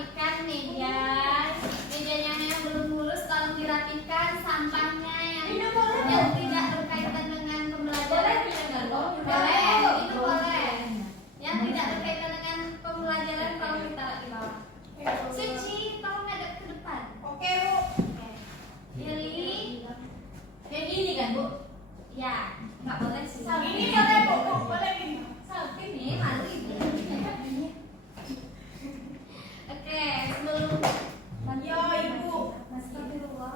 merapikan mejanya yang belum lurus, tolong dirapikan. Sampahnya yang tidak berkaitan dengan pembelajaran boleh, itu boleh. Yang tidak berkaitan dengan pembelajaran tolong ditaruh di bawah. Suci, tolong ngadep ke depan. Oke, Bu. Lili, Yang ini kan, Bu? ya, nggak boleh sih. Ini boleh, Bu. Boleh gini. Selfie nih, malu ibu. Oke, sebelum Yo, Ibu. Astagfirullah.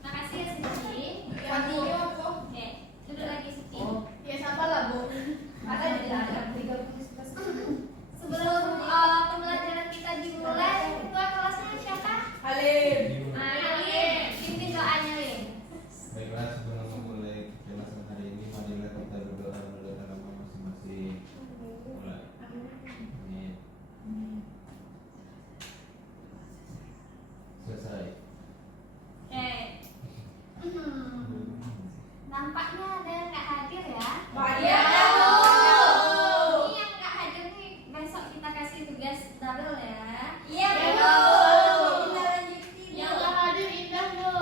Makasih ya Suci. Ya, Bu. Oke, duduk lagi Suci. Ya, sabarlah, Bu. Ada di dalam 30. Sebelum pembelajaran kita dimulai, ketua kelasnya siapa? Halim. Lin, pimpin doanya Lin. Baiklah, sebelum memulai kejelasan hari ini, marilah kita berdoa menurut agama masing-masing. Mulai. Amin. Selesai. Oke. Nampaknya ada yang nggak hadir ya? Banyak, Bu. Bu. Ini yang nggak hadir nih, besok kita kasih tugas double ya. Iya, Bu. Kita lanjutin. Yang gak hadir Indah, Bu.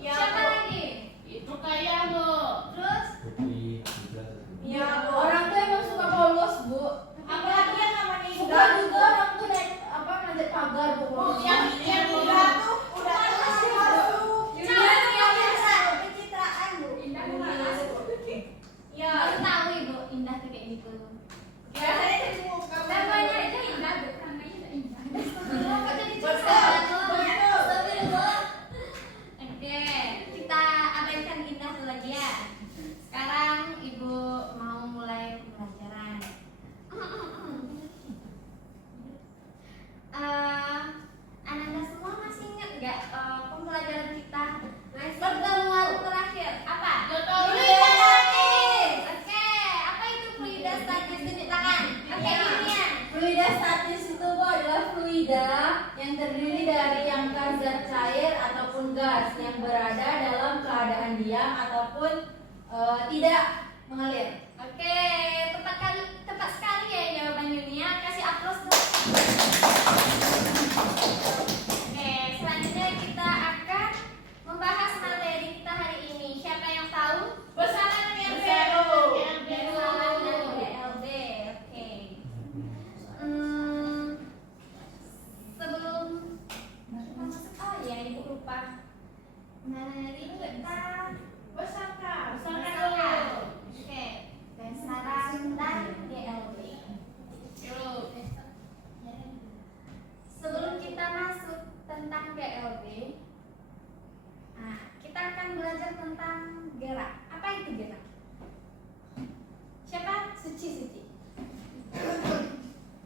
Ya, Siapa Bu. lagi? Itu kayak, Bu. Terus? Putri, Hafizah, satu. Iya, Bu. Orang tuh emang suka bolos, Bu. Apalagi yang namanya Suka Indah. juga orang tuh naik apa manjat pagar, Bu. Bu, yang Indah tuh udah masuk. Pencitraan Bu. Indah bukan masuk. Ya, Baru tahu Ibu Indah tuh kayak gitu. biasanya kan Bu. Namanya aja Indah, bukan namanya Indah. Astagfirullah, kok jadi Betul, cinta? betul. Astagfirullah. Oke, kita abaikan Indah dulu lagi ya. Sekarang Ibu mau mulai pembelajaran. Anda semua masih ingat nggak pembelajaran kita pertemuan terakhir apa? Betul. Fluidostatis. Oke, apa itu fluidostatis? Tunjuk tangan. Oke, ilmiah. Fluida statis itu, Bu, adalah fluida yang terdiri dari yang zat cair ataupun gas yang berada dalam keadaan diam ataupun tidak mengalir. Oke, tepat sekali ya jawaban ilmiah. Kasih aplaus dong. Oke, selanjutnya kita akan membahas materi kita hari ini. Siapa yang tahu? Bersama dengan Bersama Bu. dengan Bersama dengan BLB. Oke. Sebelum kita masuk, oh ya Ibu lupa. Mari kita Bersama. bersama. Oke, besaran dan GLB. Yuk. Sebelum kita masuk tentang GLB, nah, kita akan belajar tentang gerak. Apa itu gerak? Siapa? Suci.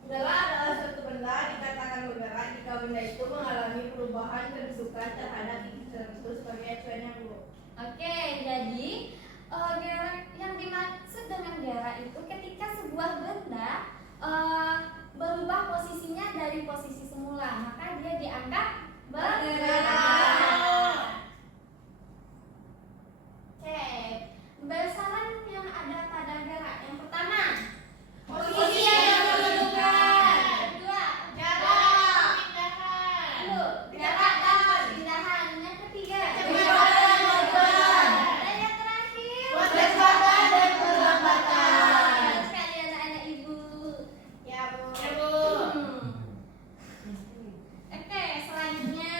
Gerak adalah suatu benda dikatakan bergerak jika benda itu mengalami perubahan kedudukan terhadap titik tertentu sebagai acuan yang Bu. Oke, jadi gerak yang dimaksud dengan gerak itu ketika sebuah benda berubah posisinya dari posisi semula, maka dia dianggap bergerak. Oke, besaran yang ada pada gerak yang pertama, posisi yang menentukan. Kedua, Jarak. jarak dan perpindahan. Yang ketiga, Kecepatan dan kecepatan. dan yang terakhir, Kecepatan dan perlambatan. sekali anak-anak ibu. Ya, Bu. Ya, Bu. Oke, selanjutnya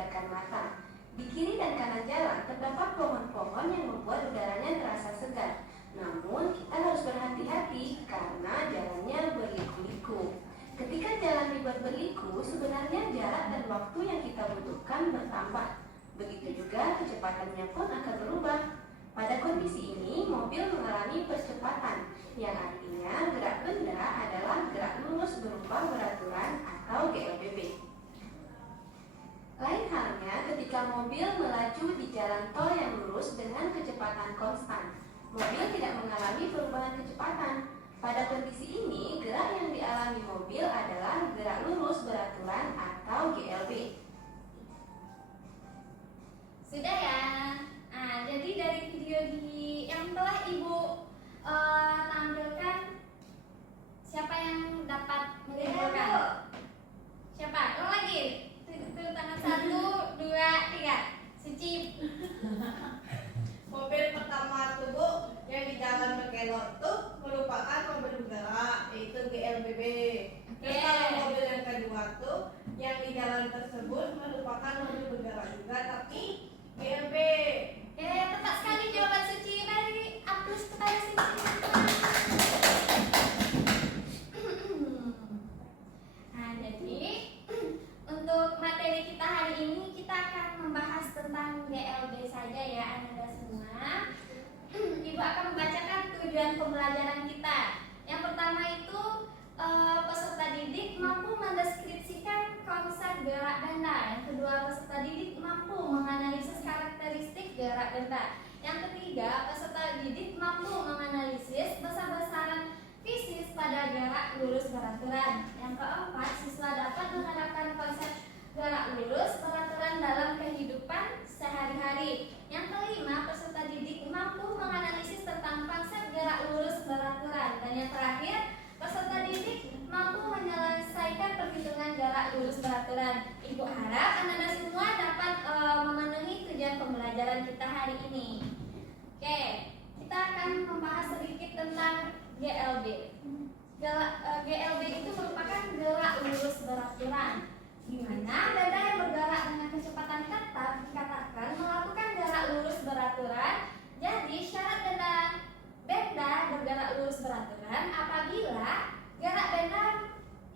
menyegarkan mata. Di kiri dan kanan jalan terdapat pohon-pohon yang membuat udaranya terasa segar. Namun kita harus berhati-hati karena jalannya berliku-liku. Ketika jalan dibuat berliku, sebenarnya jarak dan waktu yang kita butuhkan bertambah. Begitu juga kecepatannya pun akan berubah. Pada kondisi ini, mobil mengalami percepatan, yang artinya gerak benda adalah gerak lurus berupa beraturan atau GLBB. Lain halnya ketika mobil melaju di jalan tol yang lurus dengan kecepatan konstan. Mobil tidak mengalami perubahan kecepatan. Pada kondisi ini, gerak yang dialami mobil adalah gerak lurus beraturan atau GLB. Sudah ya. Nah, jadi dari video yang telah Ibu tampilkan, siapa yang dapat menyimpulkan? Siapa? Ulang lagi. Tuh tangan 1, 2, 3. Suci. Mobil pertama tuh Bu, yang di jalan berkelok tuh merupakan mobil bergerak, yaitu GLBB. Terus kalau mobil yang kedua tuh, yang di jalan tersebut merupakan mobil bergerak juga, tapi GLB. Tepat sekali jawaban Suci. Mari aplaus kepada Suci. Nah, jadi untuk materi kita hari ini kita akan membahas tentang GLB saja ya Anda semua. Ibu akan membacakan tujuan pembelajaran kita. Yang pertama itu peserta didik mampu mendeskripsikan konsep gerak benda. Yang kedua, peserta didik mampu menganalisis karakteristik gerak benda. Yang ketiga, peserta didik mampu menganalisis besar-besaran fisis pada gerak lurus beraturan. Yang keempat, siswa dapat menerapkan konsep gerak lurus beraturan dalam kehidupan sehari-hari. Yang kelima, peserta didik mampu menganalisis tentang konsep gerak lurus beraturan. Dan yang terakhir, peserta didik mampu menyelesaikan perhitungan gerak lurus beraturan. Ibu harap Anda semua dapat memenuhi tujuan pembelajaran kita hari ini. Oke, kita akan membahas sedikit tentang GLB. GLB itu merupakan gerak lurus beraturan, di mana benda yang bergerak dengan kecepatan tetap dikatakan melakukan gerak lurus beraturan. Jadi syarat benda bergerak lurus beraturan apabila gerak benda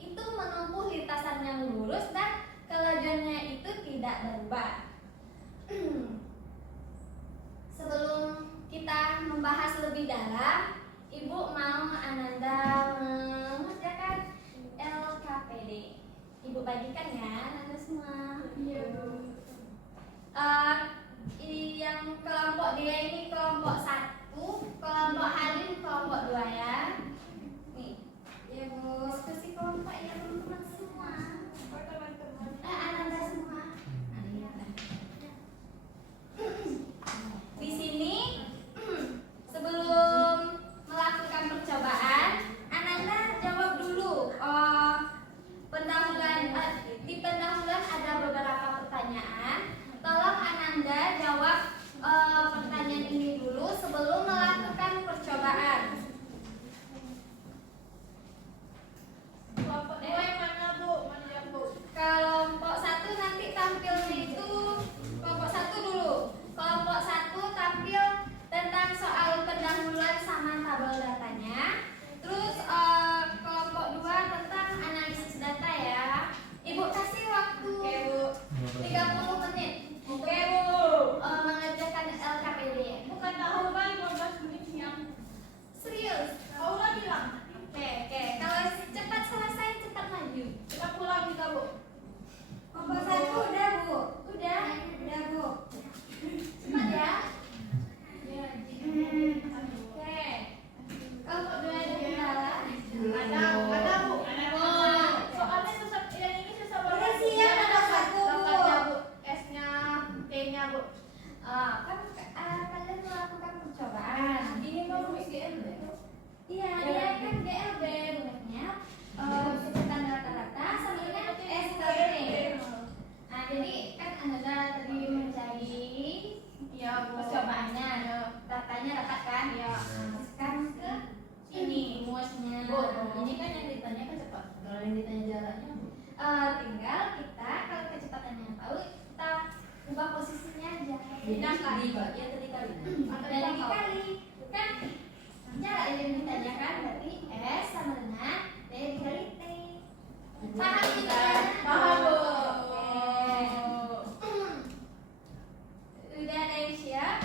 itu menempuh lintasan yang lurus dan kelajuannya itu tidak berubah. Sebelum kita membahas lebih dalam, Ibu mau Ananda mengerjakan LKPD. Ibu bagikan ya Ananda semua. Iya Bu. Yang kelompok dia ini kelompok 1, kelompok Halim kelompok 2 ya. Nih, ya Bu, diskusi kelompok ya teman-teman semua. Ananda semua. Di sini sebelum melakukan percobaan, Ananda jawab dulu. Di pendahuluan ada beberapa pertanyaan. Tolong Ananda jawab pertanyaan ini dulu sebelum melakukan percobaan. Kelompok dua yang mana Bu? Mana yang Bu? Kelompok 1 nanti tampilnya itu kelompok 1 dulu. Kelompok 1 tampil tentang soal pendahuluan sama tabel datanya. Terus kelompok 2 tentang analisis data ya. Ibu kasih waktu 30 menit. Oke Bu, mengerjakan LKPD. Bukan tahu kan 15 menit siang. Serius? Aula bilang. Oke. Kalau cepat selesai cepat maju. Kita pulang kita Bu. Kelompok 1 udah Bu. Udah Bu. Cepat ya. Oke. Kelompok 2 ada kendala. Ada Bu. Oh. Soalnya susah, yang ini susah banget. Udah siap, ada satu, Bu. Dapatnya Bu. S-nya, T-nya Bu. Kan kalian melakukan percobaan. Ini baru GLB. Iya, dia kan GLB bentuknya kecepatan rata-rata sama dengan SKT. Nah, jadi kan Anda tadi mencari percobaannya, datanya dapat kan? Ya. Sekarang ke sini muasnya. Ini kan yang ditanya kecepatan, kalau yang ditanya jaraknya Tinggal kita kalau kecepatannya tahu, kita ubah posisinya aja. Bidang kali ya tadi kali. Atau dari dikali kan cara yang ditanya kan berarti S sama dengan D dikali T. Paham tidak? Paham, Bu. Oke. Udah ada yang siap?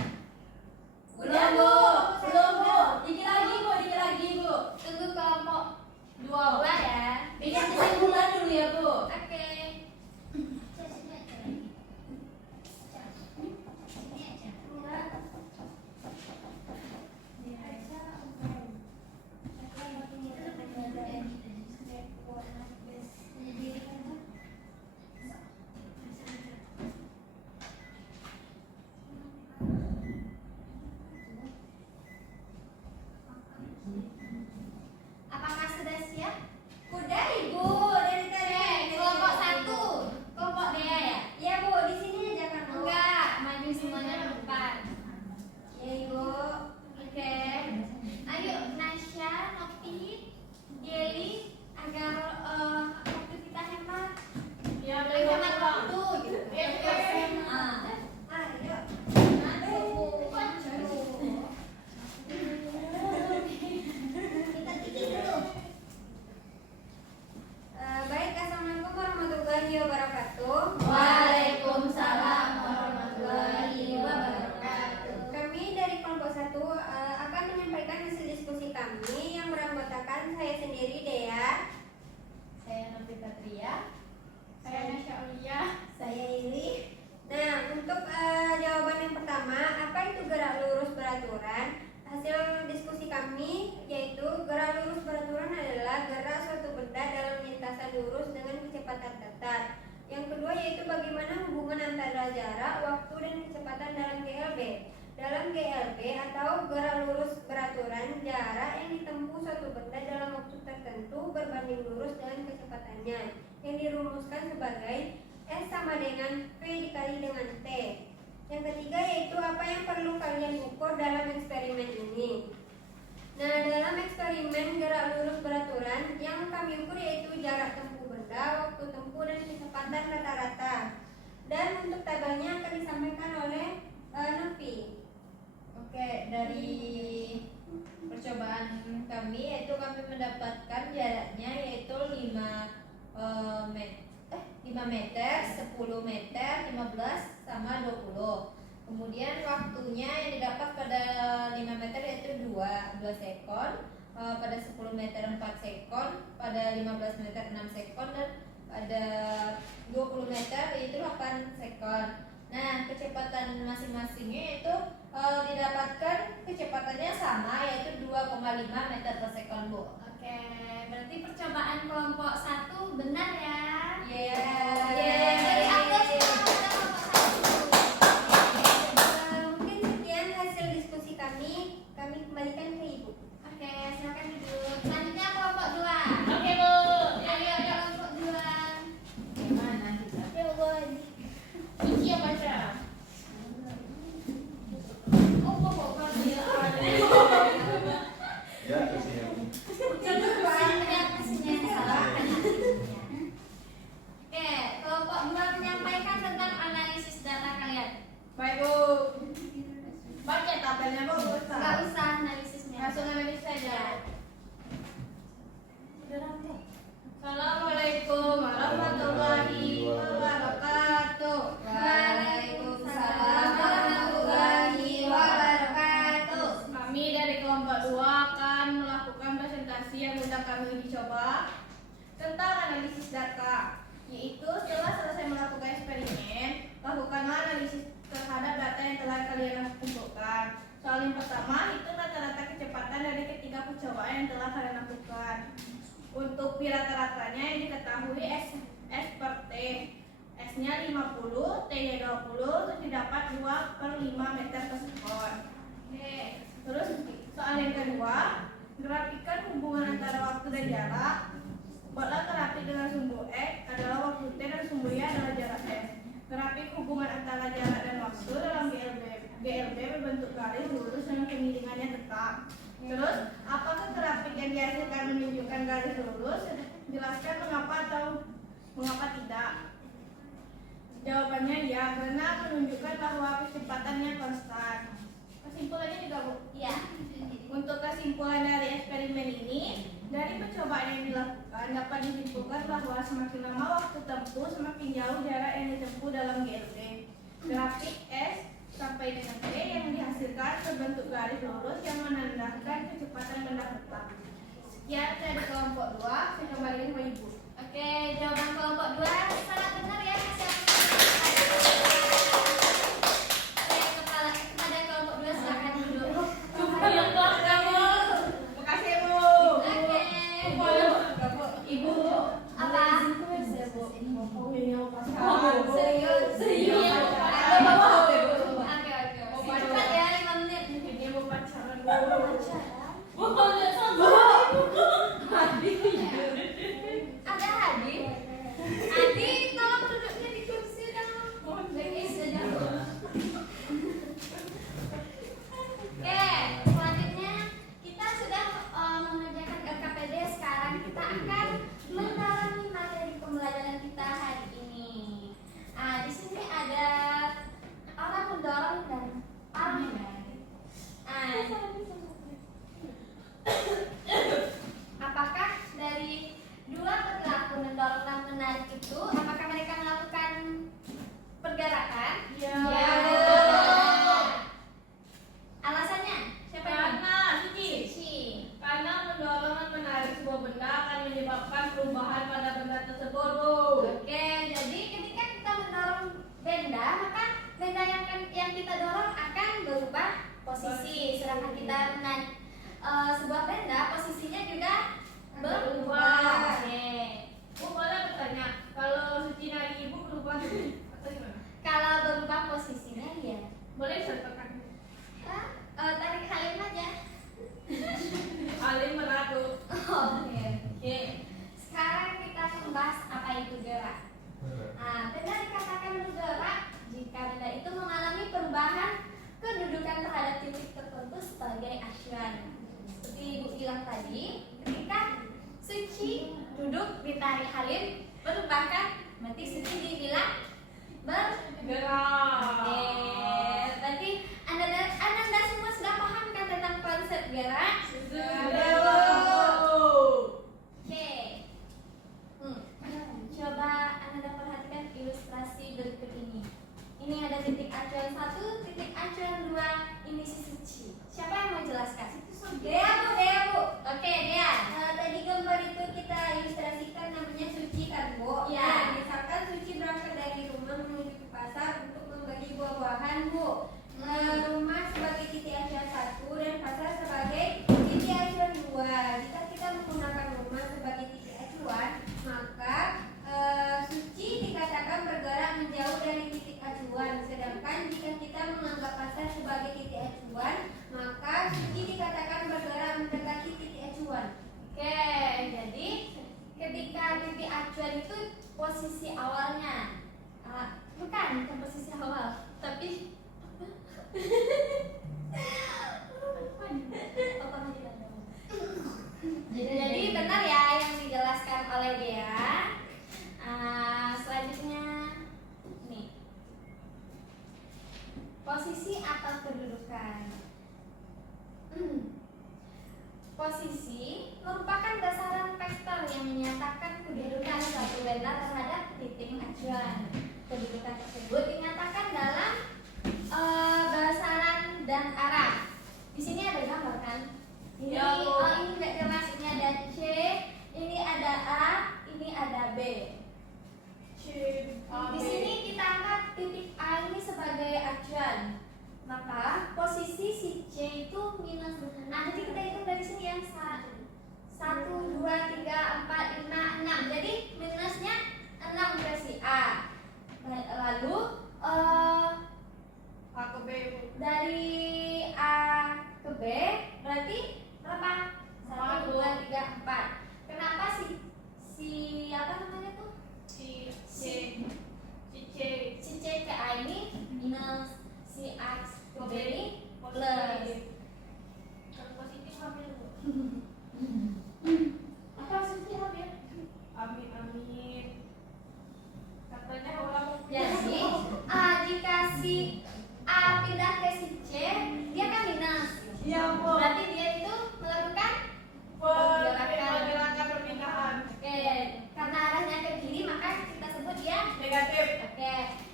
Udah, Bu. Belum, Bu. Dikit lagi, Bu. Tunggu kelompok 2 ya. Bikin kesimpulan dulu ya, Bu. Oke. Apakah sudah siap? Udah Ibu, dari tadi. Kelompok 1, kelompok Dea ya? Ya Bu, di sini aja kan Bu. Enggak, maju semuanya ke depan. Ya Ibu. Oke. Ayo Nasya, Nopi, Geli agar waktu kita hemat. Ya, Hemat waktu gitu. Ah. Ayo. Kita tidur dulu. Baik, assalamualaikum warahmatullahi wabarakatuh. Waalaikumsalam warahmatullahi wabarakatuh. Kami dari kelompok 1 akan menyampaikan hasil diskusi kami yang beranggotakan saya sendiri Dea, Saya Nopi Patria. Saya Nasya Aulia. saya Ili. Nah, untuk jawaban yang pertama, apa itu gerak lurus beraturan? Hasil diskusi kami yaitu gerak lurus beraturan adalah gerak suatu benda dalam lintasan lurus dengan kecepatan tetap. Yang kedua yaitu bagaimana hubungan antara jarak, waktu, dan kecepatan dalam GLB. Dalam GLB atau gerak lurus beraturan, jarak yang ditempuh suatu benda dalam waktu tertentu berbanding lurus dengan kecepatannya, yang dirumuskan sebagai S sama dengan V dikali dengan T. Yang ketiga yaitu apa yang perlu kalian ukur dalam eksperimen ini. Nah, dalam eksperimen gerak lurus beraturan yang kami ukur yaitu jarak tempuh benda, waktu tempuh, dan kecepatan rata-rata. Dan untuk tabelnya akan disampaikan oleh Novi. Oke, dari percobaan kami yaitu kami mendapatkan jaraknya yaitu 5 meter, 10 meter, 15 sama 20. Kemudian waktunya yang didapat pada 5 meter yaitu 2 sekon, pada 10 meter 4 sekon, pada 15 meter 6 sekon, dan pada 20 meter yaitu 8 sekon. Nah, kecepatan masing-masingnya itu didapatkan kecepatannya sama yaitu 2,5 meter per sekon, Bu. Oke, berarti percobaan kelompok 1 benar ya? Yeay. Dari aku semua pada kelompok 1. Mungkin sekian hasil diskusi kami kembalikan ke Ibu. Oke, silakan duduk. Selanjutnya kelompok 2. Oke, Bu. Ayo kelompok 2. Gimana kita? Kunci apa baca? Oh, kelompok dia. Ya, siap. Oke, kelompok 2 menyampaikan tentang analisis data kalian. Baik Bu. Baca tabelnya, Bu. Enggak usah analisisnya. Langsung analis saja. Udah rampung. Assalamualaikum warahmatullahi wabarakatuh. Waalaikumsalam warahmatullahi wabarakatuh. Kami dari kelompok 2 akan melakukan presentasi yang sudah kami uji coba tentang analisis data, yaitu setelah selesai melakukan eksperimen, lakukanlah analisis terhadap data yang telah kalian kumpulkan. Soal yang pertama, hitung rata-rata kecepatan dari ketiga percobaan yang telah kalian lakukan. Untuk pi rata-ratanya yang diketahui S per T, S-nya 50, T-nya 20, terus didapat 2/5 meter per sekon. Oke. Terus soal yang kedua, grafikan hubungan antara waktu dan jarak. Buatlah grafik dengan sumbu X adalah waktu T dan sumbu Y adalah jarak S. Grafik hubungan antara jarak dan waktu dalam GLB berbentuk garis lurus dengan kemiringannya tetap. Terus, apakah grafik yang dihasilkan menunjukkan garis lurus? Jelaskan mengapa atau mengapa tidak. Jawabannya ya, karena menunjukkan bahwa kecepatannya konstan. Kesimpulannya juga Bu. Iya. Untuk kesimpulan dari eksperimen ini, dari percobaan yang dilakukan dapat disimpulkan bahwa semakin lama waktu tempuh, semakin jauh jarak yang ditempuh dalam GLD. Grafik S sampai dengan T yang dihasilkan berbentuk garis lurus yang menandakan kecepatan benda tetap. Sekian dari kelompok 2, saya kembali ke Ibu. Oke, jawaban kelompok 2 sangat benar ya. Oke, kepada kelompok 2 silakan duduk. Makasih Bu. Oke. Ibu, Apa? serius. Iya. Bawa HP, Bu. Oke. Cepat ya, 5 menit. Ini mau pacaran Bu. Ada Hadi. Hadi, tolong duduknya di kursi dong. Bengis aja. Oke, selanjutnya kita sudah mengerjakan LKPD. Sekarang kita akan mendalami materi pembelajaran kita hari ini. Di sini ada orang mendorong dan orang menarik. Apakah dari dua perilaku mendorong dan menarik itu, apakah mereka melakukan pergerakan? Ya. Alasannya siapa yang Karena Suci. Karena mendorong dan menarik sebuah benda akan menyebabkan perubahan pada benda tersebut, Bu. Oke, jadi ketika kita mendorong benda, maka benda yang kita dorong akan berubah posisi. Sedangkan kita menarik sebuah benda, posisinya juga berubah. Oke. Bu boleh bertanya, kalau Suci nari Ibu berubah atau gimana? Kalau berubah posisinya ya, Boleh contohkan? tarik Halim aja. Alim meradu. Oke. Sekarang kita membahas apa itu gerak. Benda dikatakan bergerak jika benda itu mengalami perubahan kedudukan terhadap titik tertentu sebagai acuan. Seperti Ibu bilang tadi, ketika Suci duduk ditarik Halim berubah kan? Berarti Suci dibilang Gerak. Oke, berarti anda semua sudah paham kan tentang konsep gerak? Oke. Coba Anda perhatikan ilustrasi berikut ini. Ini ada titik acuan 1, titik acuan 2, ini si Suci. Siapa yang mau jelaskan? Dea Bu. Oke, Dea. Tadi gambar itu kita ilustrasikan namanya Suci kan, Bu. Ya. Nah, misalkan Suci berangkat dari rumah menuju ke pasar untuk membeli buah-buahan, Bu. Rumah sebagai titik acuan 1 dan pasar sebagai titik acuan 2. Jika kita menggunakan rumah sebagai titik acuan, maka Suci dikatakan bergerak menjauh dari titik acuan. Sedangkan jika kita menganggap pasar sebagai titik acuan, maka Suci dikatakan bergerak mendekati titik acuan. Oke, jadi ketika titik acuan itu posisi awalnya, bukan posisi awal, tapi jadi benar ya yang dijelaskan oleh Dea. Selanjutnya nih, posisi atau kedudukan. Posisi merupakan dasaran vektor yang menyatakan kedudukan suatu benda terhadap titik acuan. Kedudukan tersebut dinyatakan dalam dasaran dan arah. Di sini ada gambar kan? Ini Ya, Bu. ini tidak jelas. Ini ada C, ini ada A, ini ada B. Di sini kita angkat titik A ini sebagai acuan. Maka posisi si C itu minus. Nanti kita hitung dari sini yang 1, 2, 3, 4, 5, 6. Jadi minusnya 6 ke si A. Lalu A ke B, Bu. dari A ke B berarti berapa? 1, 2, 3, 4. Kenapa si apa namanya tuh? Si C. Si C ke A ini minus, si A ke B ini plus. Kalau positif hamil, Bu. Apa maksudnya hamil? Amin. Katanya orang mau Jadi si A pindah ke si C, dia kan minus. Iya, Bu. Berarti dia itu melakukan Pergerakan perpindahan oke, karena arahnya ke kiri maka kita sebut dia negatif. oke.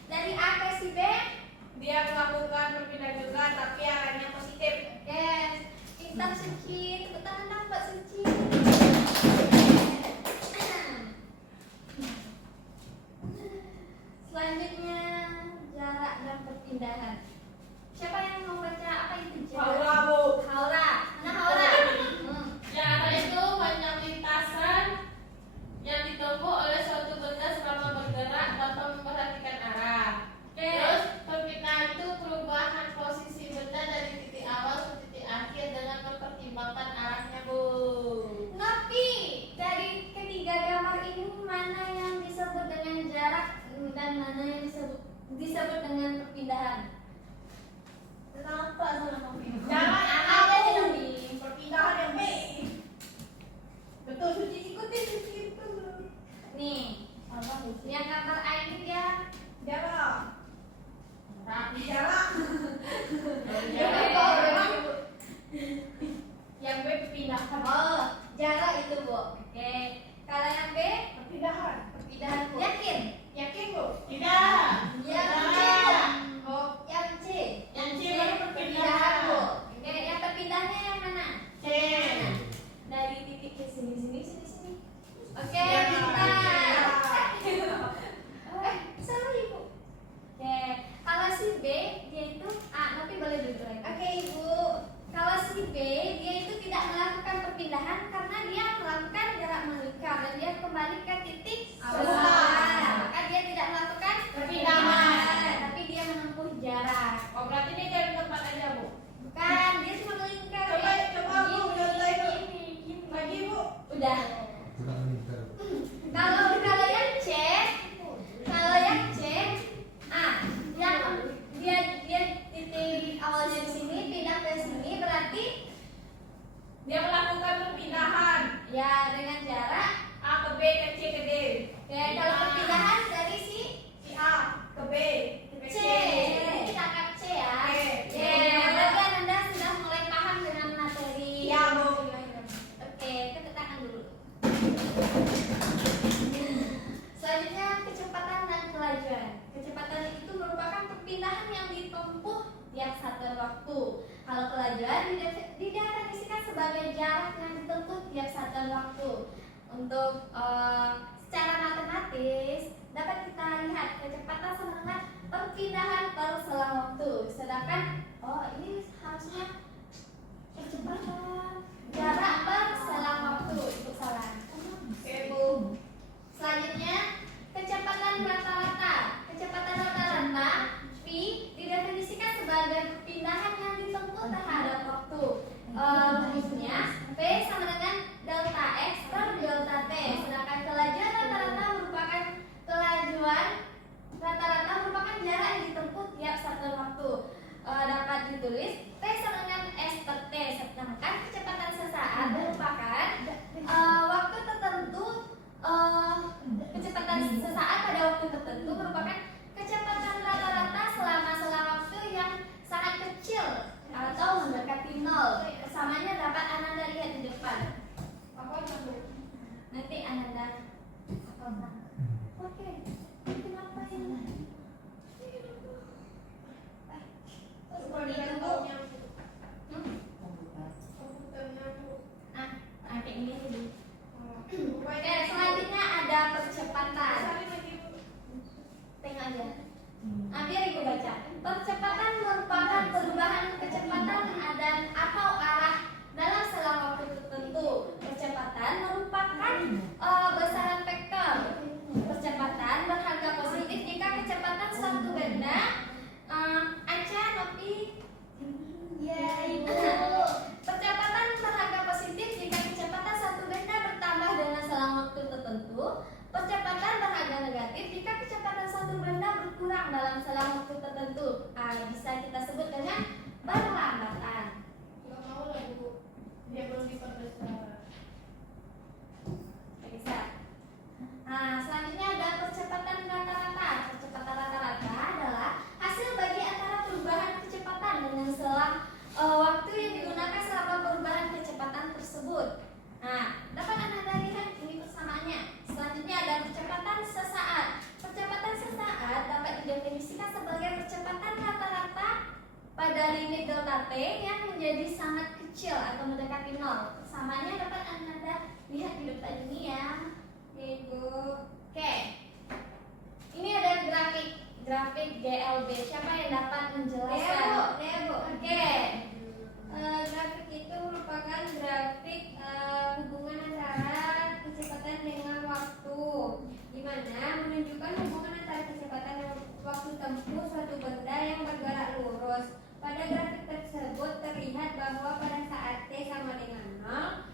Dari A ke si B, Dia melakukan perpindahan juga tapi arahnya positif. oke. Kita Suci, tepuk tangan dong Mbak Suci. Selanjutnya jarak dan perpindahan. Siapa yang mau baca apa itu jarak? Haura, Bu. Haura. Mana Haura? Jarak itu panjang lintasan yang ditempuh oleh suatu benda selama bergerak tanpa memperhatikan arah. Terus perpindahan itu perubahan posisi benda dari titik awal ke titik akhir dengan mempertimbangkan arahnya, Bu. Tapi dari ketiga gambar ini mana yang disebut dengan jarak dan mana yang disebut dengan perpindahan? Kenapa salah ngomong? Jarak yang Ada A, di Bu. nanti. Perpindahan yang B. Betul, Suci ikutin Suci itu. Nih, yang gambar A ini dia Jarak. Jarak. yang B perpindahan. Oh, jarak itu Bu. Oke. Kalau yang B Perpindahan. perpindahan Bu. Yakin? Yakin, Bu? Tidak. Yang C. Oh, Yang C. Yang C baru perpindahan. Bu. Oke, yang perpindahannya yang mana? C. Dari titik ke sini. Oke, Ya. pintar. Sama Ibu. Oke, kalau si B dia itu nanti boleh duduk lagi. Oke, Ibu. Kalau si B dia itu tidak melakukan perpindahan karena dia melakukan jarak melingkar dan dia kembali ke titik awal. Maka dia tidak melakukan perpindahan, tapi dia menempuh jarak. Oh, berarti dia dari tempat aja, Bu. Bukan, dia cuma melingkar. Coba Bu, contohin Bu. Gini. Lagi, Bu. Udah. Kurang meningkat. Kalau yang C, yang dia titik awalnya di sini pindah ke sini berarti Dia melakukan perpindahan ya dengan jarak A ke B ke C ke D. ya kalau perpindahan dari si A ke B ke C. Ini kita angkat C ya. Oke. Ya, berarti Anda sudah mulai paham dengan materi. Iya, Bu. Oke, tepuk tangan dulu. Selanjutnya kecepatan dan kelajuan. Kecepatan itu merupakan perpindahan yang ditempuh tiap satu waktu. Kalau kelajuan didefinisikan sebagai jarak yang ditempuh tiap satu waktu. Untuk secara matematis dapat kita lihat kecepatan sama dengan perpindahan per selang waktu. Sedangkan ini harusnya kecepatan jarak per selang waktu untuk salah. Oke, Bu. Selanjutnya kecepatan rata-rata. Kecepatan rata-rata V didefinisikan sebagai perpindahan yang ditempuh terhadap waktu. Rumusnya V sama dengan delta X per delta T. Sedangkan kelajuan rata-rata merupakan jarak yang ditempuh tiap satu waktu. Dapat ditulis T sama dengan S per T. Sedangkan kecepatan sesaat merupakan waktu tertentu. Kecepatan sesaat pada waktu tertentu merupakan kecepatan rata-rata selama selang waktu yang sangat kecil atau mendekati nol. Persamanya dapat Ananda lihat di depan. Apa itu? Nanti Ananda. Oke. Kenapa ini? Seperti itu, Bu. Komputernya, Bu. Nanti ini dulu. Oke, Oke, selanjutnya ada percepatan. Tengok aja. Biar Ibu baca. Percepatan merupakan perubahan kecepatan dan atau arah dalam selang waktu tertentu. Percepatan merupakan besaran vektor. Percepatan berharga positif jika kecepatan suatu benda Aca, Nopi. Ya, Ibu. Percepatan berharga positif jika kecepatan satu benda bertambah dengan selang waktu tertentu. Percepatan berharga negatif jika kecepatan satu benda berkurang dalam selang waktu tertentu. Bisa kita sebut dengan perlambatan. Nggak mau lah, Bu. Dia belum diperbesar. Bisa. Selanjutnya ada percepatan rata-rata. Percepatan rata-rata adalah hasil bagi pada limit delta T yang menjadi sangat kecil atau mendekati 0. Samanya dapat Anda lihat di depan ini ya. Ibu. Oke. Ini ada grafik GLB. Siapa yang dapat menjelaskan? Nebo. Oke. Grafik itu merupakan grafik hubungan antara kecepatan dengan waktu, di mana menunjukkan hubungan antara kecepatan dan waktu tempuh suatu benda yang bergerak lurus. Pada grafik tersebut terlihat bahwa pada saat T sama dengan 0,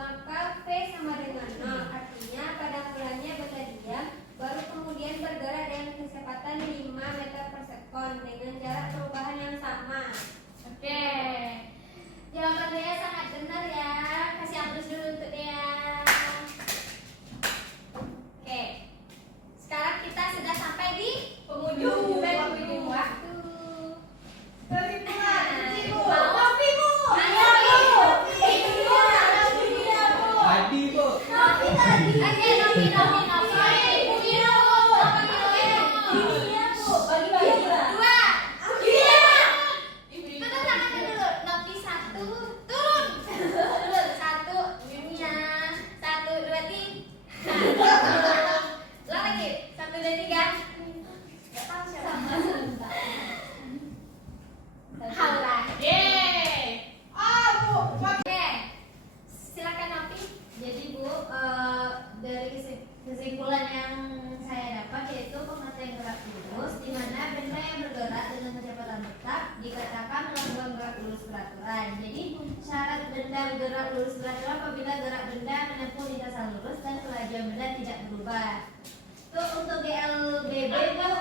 maka V sama dengan 0. Artinya pada mulanya benda diam, baru kemudian bergerak dengan kecepatan 5 meter per sekon dengan jarak perubahan yang sama. Oke. Jawaban Dea sangat benar ya. Kasih aplaus dulu untuk Dea. Oke. Sekarang kita sudah sampai di penghujung waktu. Kesimpulan, Ibu. Nopi, Bu. Ayo, Tadi Bu. Nopi tadi. Oke, Nopi. Bagi-bagi lah. Dua. Turun tangannya dulu. Nopi 1. Turun. Turun 1. Ini ya. 1, 2, 3. Ulang lagi. 1, 2, 3. Gak tahu siapa. Haula. Oke. Silakan Nopi. Jadi Bu, dari kesimpulan yang saya dapat yaitu pengertian gerak lurus, di mana benda yang bergerak dengan kecepatan tetap dikatakan melakukan gerak lurus beraturan. Jadi syarat benda bergerak lurus beraturan apabila gerak benda menempuh lintasan lurus dan kelajuan benda tidak berubah. Itu untuk GLBB Bu.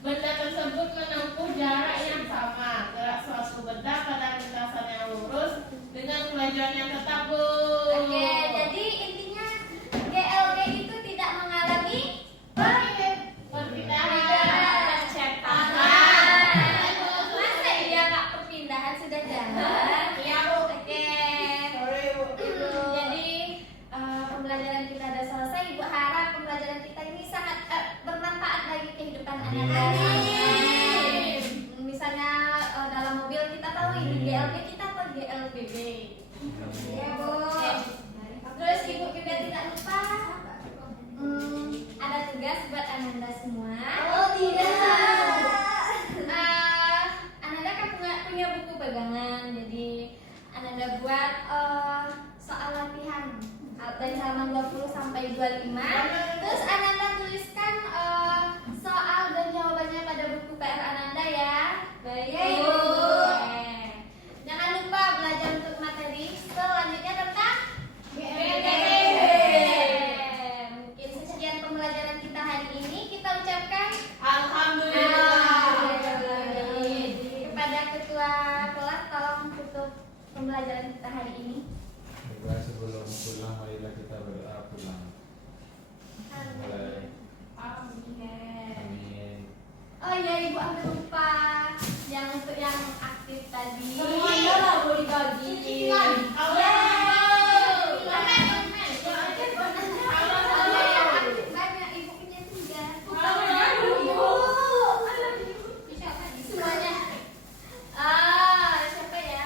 Benda tersebut menempuh jarak yang sama. Gerak suatu benda pada lintasan yang lurus dengan kelajuan yang tetap, Bu. Oke, jadi intinya GLB itu tidak mengalami perpindahan. Masa iya Kak perpindahan sudah jalan? Iya, Bu. Oke. Sorry, Bu. Jadi pembelajaran kita sudah selesai. Ibu harap pembelajaran kita ini sangat bermanfaat bagi kehidupan Anda. Misalnya dalam mobil kita tahu ini GLB kita atau GLBB. Ya Bu. Terus Ibu juga tidak lupa ada tugas buat Ananda semua. Oh tidak. Ananda kan punya buku pegangan, jadi Ananda buat soal latihan dari halaman 20 sampai 25. Terus Ananda tuliskan soal dan jawabannya pada buku PR Ananda ya. Baik. Oke. Jangan lupa belajar untuk materi selanjutnya tentang GLB. Mungkin sekian pembelajaran kita hari ini. Kita ucapkan Alhamdulillah. kepada ketua kelas tolong tutup pembelajaran kita hari ini. Juga sebelum pulang marilah kita berdoa pulang. Mulai. Amin. Oh iya Ibu hampir lupa yang untuk yang aktif tadi. Semuanya lah boleh dibagi. Banyak Ibu punya 3. Siapa nih? Semuanya. Siapa ya?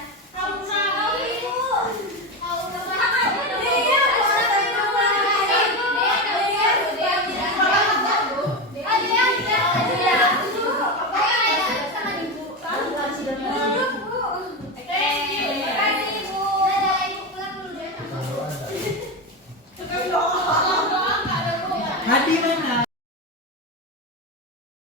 Hadi